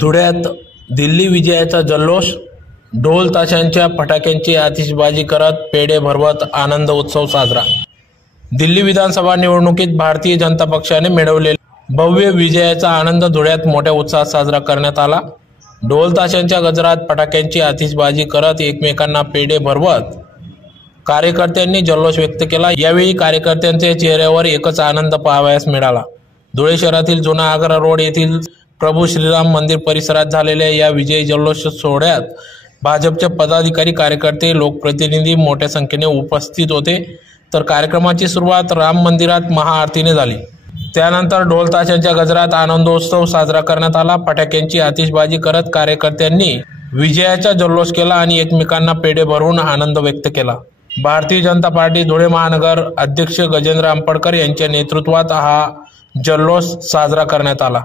धुळ्यात दिल्ली विजयाचा जल्लोष, ढोल ताशांच्या फटाक्यांची आतिषबाजी करत पेढे भरवत आनंद उत्सव साजरा। दिल्ली विधानसभा निवडणुकीत भारतीय जनता पक्षाने मिळवलेल्या भव्य विजयाचा आनंद धुळ्यात मोठ्या उत्साहात साजरा करण्यात आला। ढोल ताशांच्या गजरात फटाक्यांची आतिषबाजी करत एकमेकांना पेढे भरवत कार्यकर्त्यांनी जल्लोष व्यक्त केला। यावेळी कार्यकर्त्यांच्या चेहऱ्यावर एकच आनंद पाहावयास मिळाला। धुळे शहरातील जुना आग्रा रोड येथील प्रभू श्रीराम मंदिर परिसरात झालेल्या या विजय जल्लोष सोहळ्यात भाजपचे पदाधिकारी, कार्यकर्ते, लोकप्रतिनिधी मोठ्या संख्येने उपस्थित होते। तर कार्यक्रमाची सुरुवात राम मंदिरात महाआरतीने झाली। त्यानंतर ढोल ताशांच्या गजरात आनंदोत्सव साजरा करण्यात आला। फटाक्यांची आतिषबाजी करत कार्यकर्त्यांनी विजयाचा जल्लोष केला आणि एकमेकांना पेढे भरवून आनंद व्यक्त केला। भारतीय जनता पार्टी धुळे महानगर अध्यक्ष गजेंद्र आंबेडकर यांच्या नेतृत्वात हा जल्लोष साजरा करण्यात आला।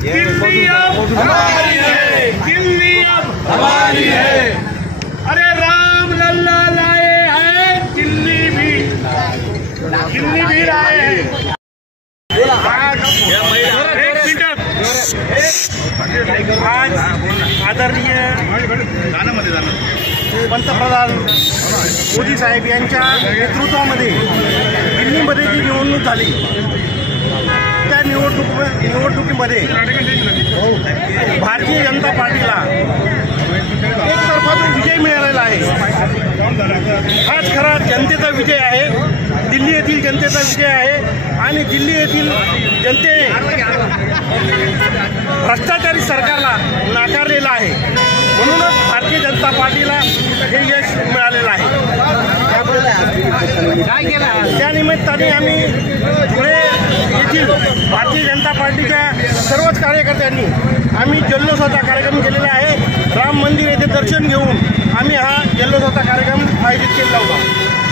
दिल्ली अब हमारी है, दिल्ली अब हमारी है। अरे राम लल्ला लाए हैं, दिल्ली भी लाए हैं। आज आदरणीय पंतप्रधान मोदी साहेब यांच्या नेतृत्वामध्ये दिल्लीमध्ये जी निवडणूक झाली त्या निवडणुकीमध्ये भारतीय जनता पार्टीला एकतर्फा जो विजय मिळालेला आहे, हाच खरा जनतेचा विजय आहे, दिल्ली येथील जनतेचा विजय आहे। आणि दिल्ली येथील जनतेने भ्रष्टाचारी सरकारला नाकारलेला आहे, म्हणूनच भारतीय जनता पार्टीला हे यश मिळालेलं आहे। त्यानिमित्ताने आम्ही धुळे येथील भारतीय जनता पार्टीच्या सर्वच कार्यकर्त्यांनी आम्ही जल्लोषाचा कार्यक्रम केलेला आहे। राम मंदिर येथे दर्शन घेऊन आम्ही हा जल्लोषाचा कार्यक्रम आयोजित केलेला होता।